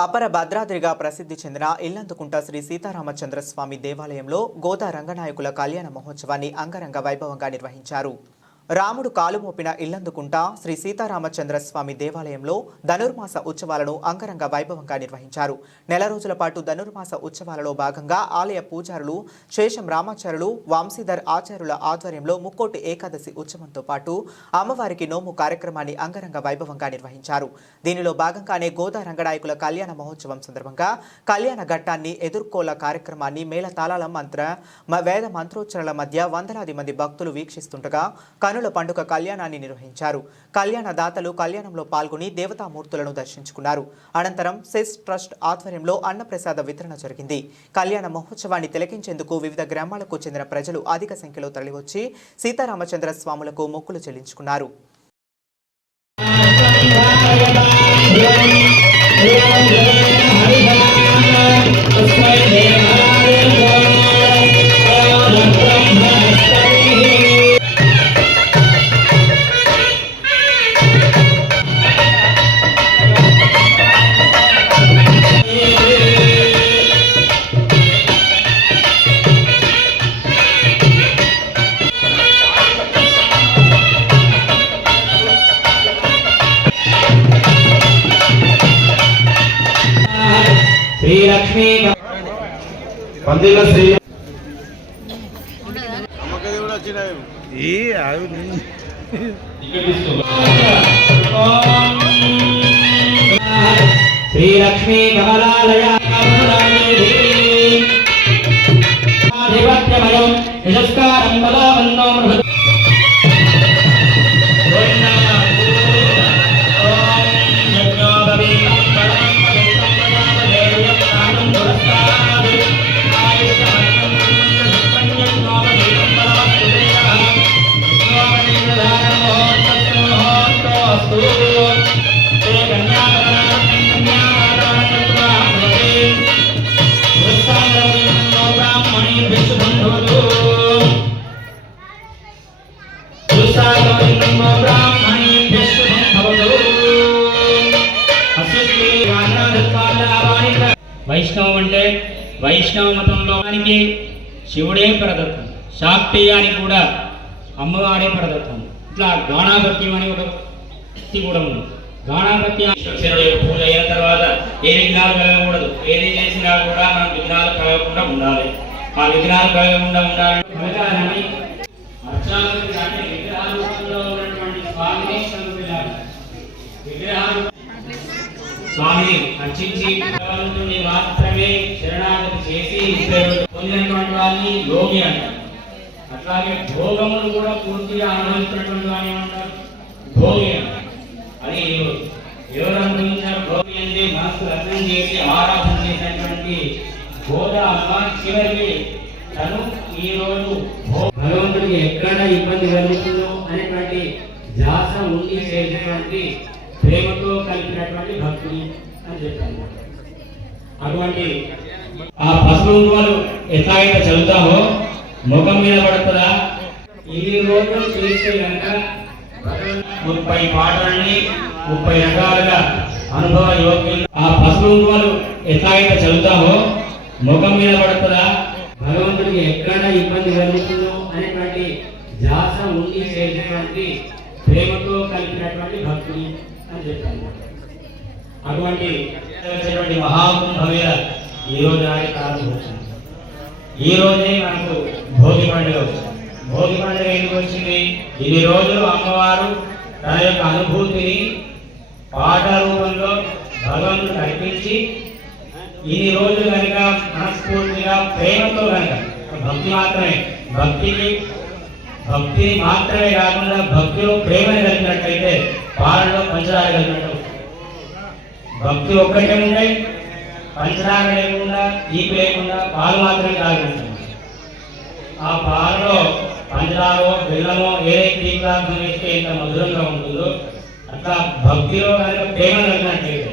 అపర భద్రాద్రిగా ప్రసిద్ధి చెందిన ఇల్లందుకుంట శ్రీ సీతారామచంద్రస్వామి దేవాలయంలో గోదా రంగనాయకుల కళ్యాణ మహోత్సవాన్ని అంగరంగ వైభవంగా నిర్వహించారు. రాముడు కాలు మోపిన ఇల్లందుకుంట శ్రీ సీతారామచంద్ర స్వామి దేవాలయంలో ధనుర్మాస ఉత్సవాలను అంగరంగ వైభవంగా నిర్వహించారు. నెల రోజుల పాటు ధనుర్మాస ఉత్సవాలలో భాగంగా ఆలయ పూజారులు శేషం రామాచారులు వాంశీధర్ ఆచార్యుల ఆధ్వర్యంలో ముక్కోటి ఏకాదశి ఉత్సవంతో పాటు అమ్మవారికి నోము కార్యక్రమాన్ని అంగరంగ వైభవంగా నిర్వహించారు. దీనిలో భాగంగానే గోదా రంగడాయకుల కళ్యాణ మహోత్సవం సందర్భంగా కళ్యాణ ఘట్టాన్ని ఎదుర్కోల కార్యక్రమాన్ని మేళతాళాల మంత్ర మ- వేద మంత్రోచ్చరణల మధ్య వందలాది మంది భక్తులు వీక్షిస్తుండగా కనుల పండుగ కళ్యాణాన్ని నిర్వహించారు. కళ్యాణ దాతలు కళ్యాణంలో పాల్గొని దేవతామూర్తులను దర్శించుకున్నారు. అనంతరం సెస్ ట్రస్ట్ ఆధ్వర్యంలో అన్నప్రసాద వితరణ జరిగింది. కళ్యాణ మహోత్సవాన్ని తిలకించేందుకు వివిధ గ్రామాలకు చెందిన ప్రజలు అధిక సంఖ్యలో తరలివచ్చి సీతారామచంద్ర స్వాములకు మొక్కులు చెల్లించుకున్నారు. శ్రీలక్ష్మీ పందిల శ్రీ ఆగు నీ. శ్రీలక్ష్మీ కమలాలయ వైష్ణవం అంటే వైష్ణవ మతంలో దానికి శివుడే ప్రదత్తం శాక్తేయానికి కూడా అమ్మవారే ప్రదత్తం ఇట్లా గాణాభక్యం అని ఒక భక్తి కూడా ఉంది. గాణాభక్తి పూజ అయిన తర్వాత ఏ విఘ్నాలు కలగకూడదు. ఏది చేసినా కూడా మనం విఘ్నాలు కలగకుండా ఉండాలి. ఆ విఘ్నాలు కలగకుండా ఉండాలి విగ్రహాలు స్వామిని అర్చించి భగవంతుని మాత్రమే శరణాగతి చేసి పొందినటువంటి వారిని యోగి అంటారు. అట్లాగే భోగములు కూడా పూర్తిగా అనుభవించినటువంటి వారిని ఏమంటారు? భోగి అంటారు. అది ఎవరు? అనుభవించారు? భోగి అంటే మనసు లగ్నం చేసి ఆరాధన చేసినటువంటి బోధ అమ్మ చివరికి తను ఈ రోజు భగవంతుడికి ఎక్కడ ఇబ్బంది కలుగుతుందో అనేటువంటి ధ్యాస ఉండి చేసినటువంటి ప్రేమతో కలిపినటువంటి భక్తులు అని చెప్పాను అటువంటి ఆ పసుపు ఎట్లాగైతే చదువుతామో ముఖం మీద పడుతుందా? ఇన్ని రోజులు చేస్తే కనుక ముప్పై పాటల్ని ముప్పై రకాలుగా అనుభవ యోగ్యులు ఆ పసుపు ఎట్లాగైతే చదువుతామో ముఖం మీద పడుతుందా? భగవంతుడికి ఎక్కడ ఇబ్బంది కలుగుతుందో అనేటువంటి జాస ఉండి చేసినటువంటి ప్రేమతో కలిపినటువంటి భక్తులు అని చెప్పాను. అటువంటి వచ్చేటువంటి మహాకుంభమేళ ఈ రోజు నాడే ప్రారంభమవుతుంది ఈ రోజే మనకు భోగి పండుగ వచ్చింది భోగి పండుగ ఎందుకు వచ్చింది? ఇన్ని రోజులు అమ్మవారు తన యొక్క అనుభూతిని పాట రూపంలో భగవంతుడు అర్పించి ఇన్ని రోజులు కనుక మనస్ఫూర్తిగా ప్రేమతో కనుక భక్తి మాత్రమే భక్తికి భక్తిని మాత్రమే కాకుండా భక్తిలో ప్రేమని కలిగినట్లయితే పాటలో పంచదార కలిగినట్టు భక్తులు ఒక్కటే ఉండే పంచదార లేకుండా తీపి లేకుండా పాలు మాత్రమే తాగిస్తుంది ఆ పాలలో పంచదారో బెల్లమో ఏదైతే తీపి పదార్థం వేస్తే ఎంత మధురంగా ఉంటుందో అట్లా భక్తిలో కనుక ప్రేమ కలిగినట్లయితే